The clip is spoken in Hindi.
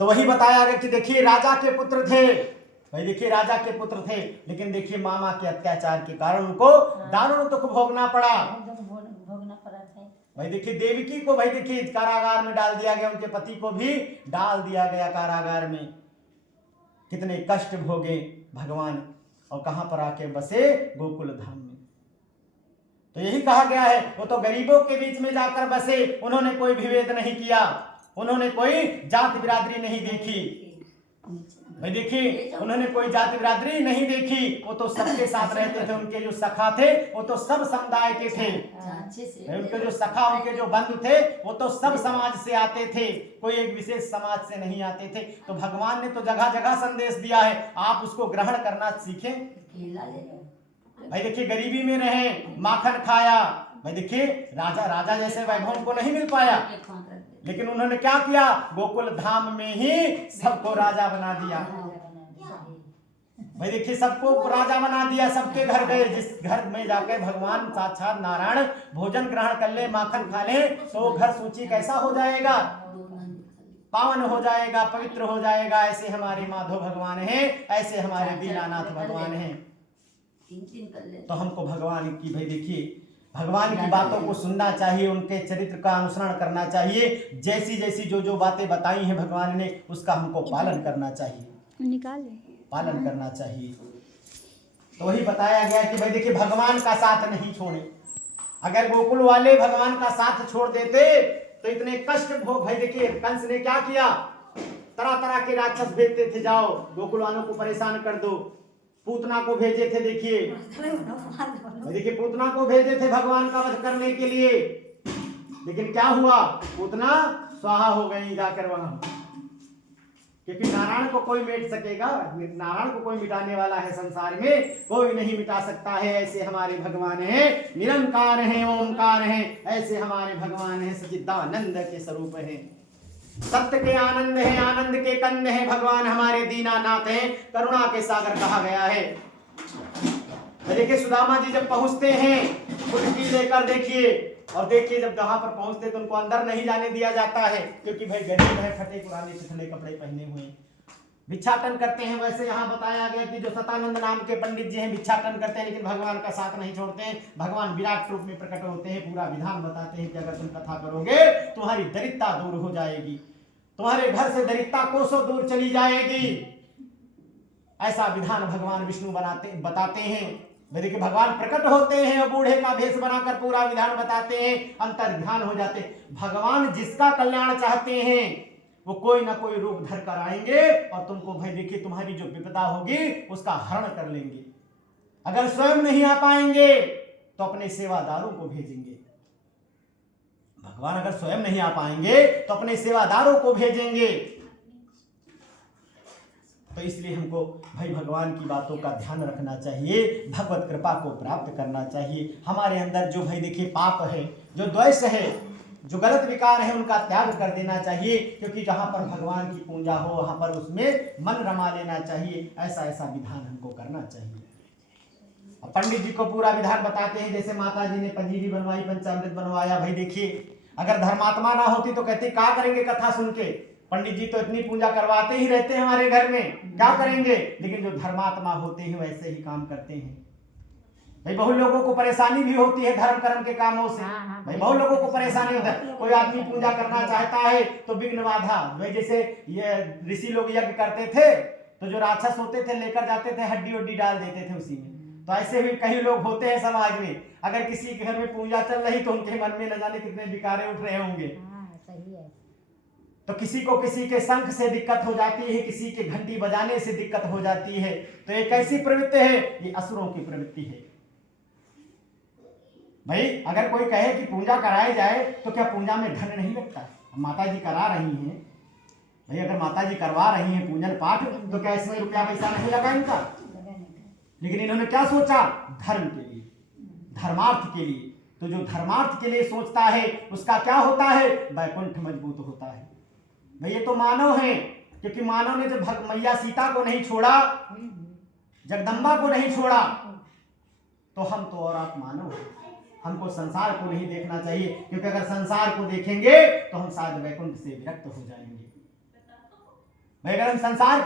तो वही बताया गया कि देखिए राजा के पुत्र थे, भाई देखिए राजा के पुत्र थे, लेकिन देखिए मामा के अत्याचार के कारण उनको दारुण दुख भोगना पड़ा। भाई देखिए देवकी को भाई देखिए कारागार में डाल दिया गया, उनके पति को भी डाल दिया गया कारागार में। कितने कष्ट भोगे भगवान, और कहां पर आके बसे, गोकुल धाम में। तो यही कहा गया है, वो तो गरीबों के बीच में जाकर बसे, उन्होंने कोई विभेद नहीं किया, उन्होंने कोई जात बिरादरी नहीं देखी। भाई देखिए उन्होंने कोई जाति बिरादरी नहीं देखी, वो तो सबके साथ रहते थे। उनके जो सखा थे वो तो सब समुदाय के थे, उनके जो सखा, उनके जो बंधु थे वो तो सब समाज से आते थे, कोई एक विशेष समाज से नहीं आते थे। तो भगवान ने तो जगह जगह संदेश दिया है, आप उसको ग्रहण करना सीखें। भाई देखिए गरीबी में रहे, माखन खाया। भाई देखिए राजा जैसे वैभव उनको नहीं मिल पाया, लेकिन उन्होंने क्या किया, गोकुल धाम में ही सबको राजा बना दिया। भाई देखिए सबको राजा बना दिया, सबके घर गए, जिस घर में जाकर भगवान साक्षात नारायण भोजन ग्रहण कर ले, माखन खा ले, तो वो घर सूची कैसा हो जाएगा, पावन हो जाएगा, पवित्र हो जाएगा। ऐसे हमारे माधव भगवान हैं, ऐसे हमारे दीनानाथ भगवान हैं। तो हमको भगवान की, भाई देखिए भगवान की बातों को सुनना चाहिए, उनके चरित्र का अनुसरण करना चाहिए। जैसी जैसी जो बातें बताई हैं भगवान ने, उसका हमको पालन करना चाहिए, पालन करना चाहिए। तो वही बताया गया कि भाई देखिए भगवान का साथ नहीं छोड़े। अगर गोकुल वाले भगवान का साथ छोड़ देते तो इतने कष्ट भोग। भाई देखिए कंस ने क्या किया, तरह तरह के राक्षस भेजते थे, जाओ गोकुल वालों को परेशान कर दो। पूतना को भेजे थे, देखिए पूतना को भेजे थे भगवान का वध करने के लिए, लेकिन क्या हुआ, पूतना स्वाहा हो गई जाकर वहां, क्योंकि नारायण को कोई मिट सकेगा, नारायण को कोई मिटाने वाला है संसार में, कोई नहीं मिटा सकता है। ऐसे हमारे भगवान हैं, निरंकार हैं, ओंकार हैं, ऐसे हमारे भगवान हैं, सच्चिदानंद के स्वरूप हैं, सत्य के आनंद है, आनंद के कंद है। भगवान हमारे दीनानाथ हैं, करुणा के सागर कहा गया है। देखिए सुदामा जी जब पहुंचते हैं फुटकी लेकर, देखिए, और देखिए जब वहां पर पहुंचते तो उनको अंदर नहीं जाने दिया जाता है, क्योंकि भाई गरीब है, फटे पुराने पिछले कपड़े पहने हुए, भिक्षाटन करते हैं। वैसे यहाँ बताया गया कि जो सतानंद नाम के पंडित जी हैं भिक्षाटन करते हैं, लेकिन भगवान का साथ नहीं छोड़ते हैं। भगवान विराट रूप में प्रकट होते हैं, पूरा विधान बताते हैं कि अगर तुम कथा करोगे तुम्हारी दरिद्रता दूर हो जाएगी, तुम्हारे घर से दरिद्रता कोसों दूर चली जाएगी। ऐसा विधान भगवान विष्णु बताते हैं। देखिए भगवान प्रकट होते हैं और बूढ़े का भेष बनाकर पूरा विधान बताते हैं, अंतर ध्यान हो जाते हैं। भगवान जिसका कल्याण चाहते हैं वो कोई ना कोई रूप धर कर आएंगे और तुमको भाई देखिए तुम्हारी जो विपदा होगी उसका हरण कर लेंगे। अगर स्वयं नहीं आ पाएंगे तो अपने सेवादारों को भेजेंगे। भगवान अगर स्वयं नहीं आ पाएंगे तो अपने सेवादारों को भेजेंगे। तो इसलिए हमको भाई भगवान की बातों का ध्यान रखना चाहिए, भगवत कृपा को प्राप्त करना चाहिए। हमारे अंदर जो भाई देखिए पाप है, जो द्वेष है, जो गलत विकार है, उनका त्याग कर देना चाहिए, क्योंकि जहां पर भगवान की पूजा हो वहां पर उसमें मन रमा लेना चाहिए। ऐसा विधान हमको करना चाहिए। पंडित जी को पूरा विधान बताते हैं, जैसे माता जी ने पंजीरी बनवाई, पंचामृत बनवाया। भाई देखिए अगर धर्मात्मा ना होती तो कहते क्या करेंगे कथा सुन के, पंडित जी तो इतनी पूजा करवाते ही रहते हैं हमारे घर में, क्या करेंगे। लेकिन जो धर्मात्मा होते हैं वैसे ही काम करते हैं। भाई बहुत लोगों को परेशानी भी होती है धर्म कर्म के कामों से। भाई बहुत लोगों को परेशानी होता है, कोई आदमी पूजा करना चाहता है तो विघ्न बाधा। भाई जैसे ये ऋषि लोग यज्ञ करते थे तो जो राक्षस होते थे लेकर जाते थे, हड्डी वड्डी डाल देते थे उसी में। तो ऐसे भी कई लोग होते हैं समाज में, अगर किसी के घर में पूजा चल रही तो उनके मन में न जाने कितने विकारे उठ रहे होंगे। तो किसी को किसी के शंख से दिक्कत हो जाती है, किसी के घंटी बजाने से दिक्कत हो जाती है। तो ये कैसी प्रवृत्ति है, ये असुरों की प्रवृत्ति है। भाई अगर कोई कहे कि पूजा कराई जाए तो क्या पूजा में धन नहीं लगता। माता जी करा रही हैं, भाई अगर माता जी करवा रही हैं पूजन पाठ तो क्या इसमें रुपया पैसा नहीं लगा इनका। लेकिन इन्होंने क्या सोचा, धर्म के लिए, धर्मार्थ के लिए। तो जो धर्मार्थ के लिए सोचता है उसका क्या होता है, वैकुंठ मजबूत होता है। भाई ये तो मानव है, क्योंकि मानव ने जब मैया सीता को नहीं छोड़ा, जगदम्बा को नहीं छोड़ा, तो हम तो और आप मानव हैं। हमको संसार को नहीं देखना चाहिए, क्योंकि अगर संसार को देखेंगे तो हम शायद वैकुंठ से विरक्त हो जाएंगे। अगर हम संसार